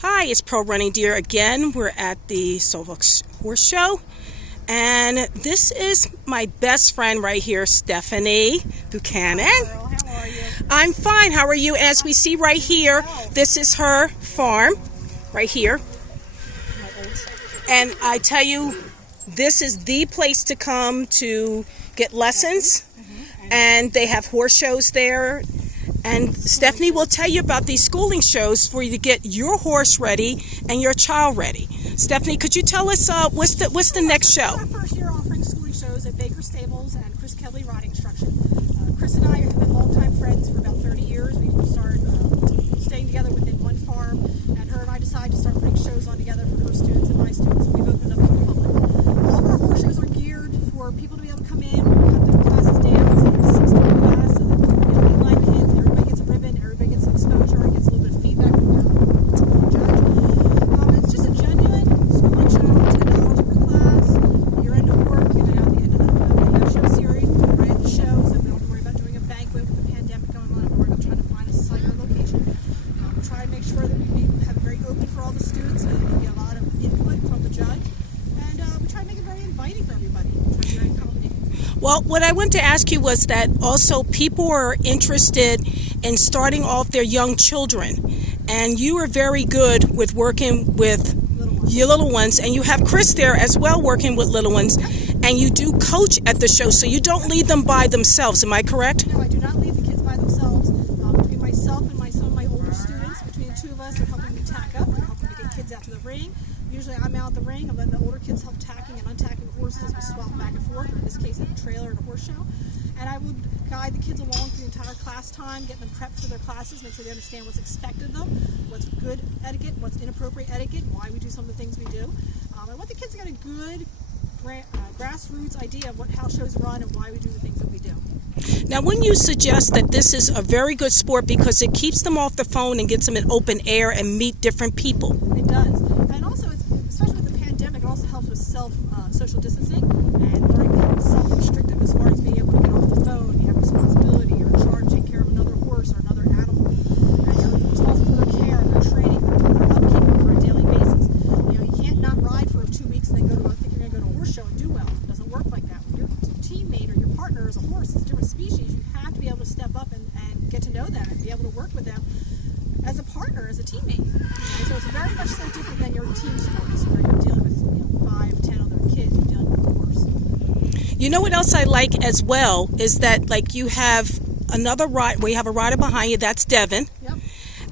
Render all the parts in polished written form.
Hi, it's Pro Running Deer again. We're at the Suffolk Horse Show, and this is my best friend right here, Stephanie Buchanan. Hi, girl. How are you? I'm fine. How are you? As we see right here, this is her farm right here. And I tell you, this is the place to come to get lessons, and they have horse shows there. And Stephanie will tell you about these schooling shows for you to get your horse ready and your child ready. Stephanie, could you tell us what's the next show? It's our first year offering schooling shows at Baker Stables and Chris Kelly Riding Instruction. Chris and I have been longtime friends for about 30 years. We started staying together within one farm, and her and I decided to start putting shows on together for her students and my students. We've opened up to the public. All of our horse shows are geared for people to be able to come in, cut the classes down, so there's a 6-hour class, so that inline kids, everybody gets a ribbon, everybody gets exposure, and gets a little bit of feedback from the judge. It's just a genuine schooling show, $10 per class. You're into work, you know, at the end of the show series, we're right at the show, so we don't have to worry about doing a banquet with the pandemic going on. We're trying to find a site or location. We try to make sure that we have it very open for all the students, so that we get a lot of input from the judge. And we try to make it very inviting for everybody. We try to be very accommodating. Well, what I wanted to ask you was that also people are interested in starting off their young children, and you are very good with working with your little ones, and you have Chris there as well working with little ones, and you do coach at the show, so you don't leave them by themselves. Am I correct? No, I do not leave the kids by themselves. Between myself and some of my older students, between the two of us, are helping me tack up and helping to get kids out to the ring. Usually I'm out the ring. I'm letting the older kids help tacking and untacking horses as we swap back and forth, in this case at a trailer and a horse show. And I will guide the kids along through the entire class time, get them prepped for their classes, make sure they understand what's expected of them, what's good etiquette, what's inappropriate etiquette, why we do some of the things we do. I want the kids to get a good grassroots idea of how shows run and why we do the things that we do. Now, wouldn't you suggest that this is a very good sport because it keeps them off the phone and gets them in open air and meet different people? It does. And also, especially with the pandemic, it also helps with social distancing and learning to be self-restrictive as far as being able to get off the phone. You have responsibility. You're in charge of taking care of another horse or another animal. And you're responsible for their care and their training and their upkeep for a daily basis. You know, you can't not ride for 2 weeks and then think you're going to go to a horse show and do well. It doesn't work like that. When your teammate or your partner is a horse, it's a different species. You have to be able to step up and get to know them and be able to work with them as a partner, as a teammate. So it's very much so different than your team sports where you're dealing with 5, 10 other kids, you're dealing with a horse. You know what else I like as well is that, like, you have another ride, we have a rider behind you, that's Devin. Yep.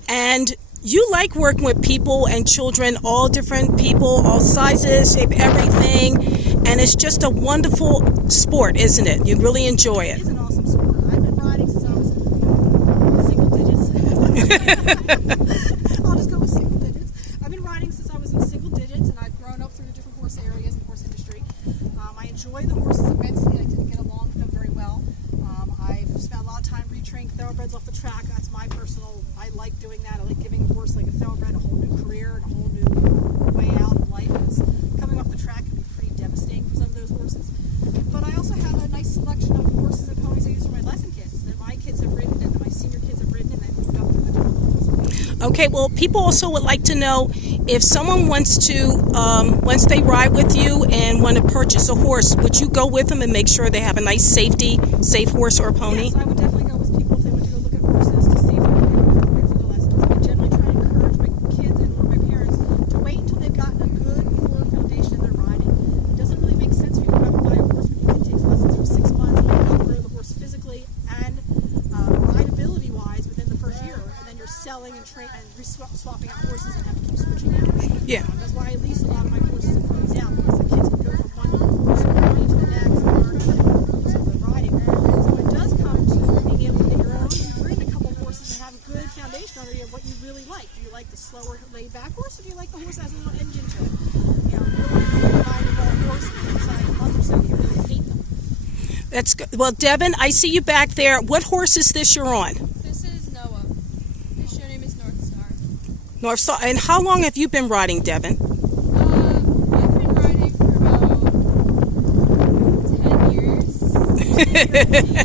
And you like working with people and children, all different people, all sizes, shape, everything. And it's just a wonderful sport, isn't it? You really enjoy it. It is an awesome sport. I've been riding since I was in single digits. I'll just go with single digits. I've been riding since I was in single digits, and I've grown up through the different horse areas and horse industry. I enjoy the horses immensely. I didn't get along with them very well. I've spent a lot of time retraining thoroughbreds off the track. That's my personal, I like doing that. I like giving a horse like a thoroughbred a whole new career and a whole new way out in life. Because coming off the track can be pretty devastating for some of those horses. But I also have a nice selection of horses and ponies I use for my lesson kids that my kids have ridden and that my senior kids have ridden, and they've moved up through the different levels. Okay, well, people also would like to know if someone wants to, once they ride with you and want to purchase a horse, would you go with them and make sure they have a nice safe horse or a pony? Yes, I would definitely go with people if they want to go look at horses to see if they're appropriate for the lessons. I generally try to encourage my kids and my parents to wait until they've gotten a good core foundation in their riding. It doesn't really make sense for you to go out and buy a horse when your kid takes lessons for 6 months and you outgrow the horse physically and rideability-wise within the first year, and then you're selling and swapping out horses and have to keep switching out. Yeah. That's why I lease a lot of my horses and ponies out, because the kids can go from one horse and pony to the next and learn some of the riding. So it does come to being able to get your own. You bring a couple horses and have a good foundation already of what you really like. Do you like the slower, laid-back horse, or do you like the horse that has a little engine to it? You know, you don't want to ride a horse and decide a month or so you really hate them. That's good. Well, Devin, I see you back there. What horse is this you're on? This is Noah. His show name is North Star. North Star. And how long have you been riding, Devin? I've been riding for about 10 years.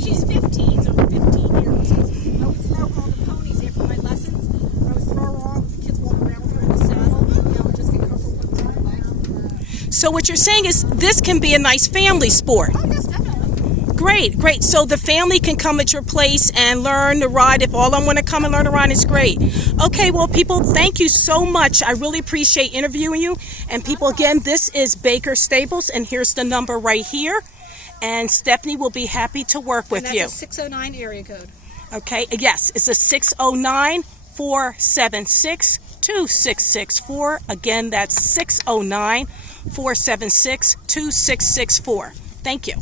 She's 15, so 15 years. I would throw on the ponies after my lessons. I would throw her on with the kids walking around with her in the saddle. So what you're saying is this can be a nice family sport. Oh, yes, definitely. Great, great. So the family can come at your place and learn to ride. If all I want to come and learn to ride, is great. Okay, well, people, thank you so much. I really appreciate interviewing you. And people, again, this is Baker Stables, and here's the number right here. And Stephanie will be happy to work with And you. that's a 609 area code. Okay, yes, it's a 609-476-2664. Again, that's 609-476-2664. Thank you.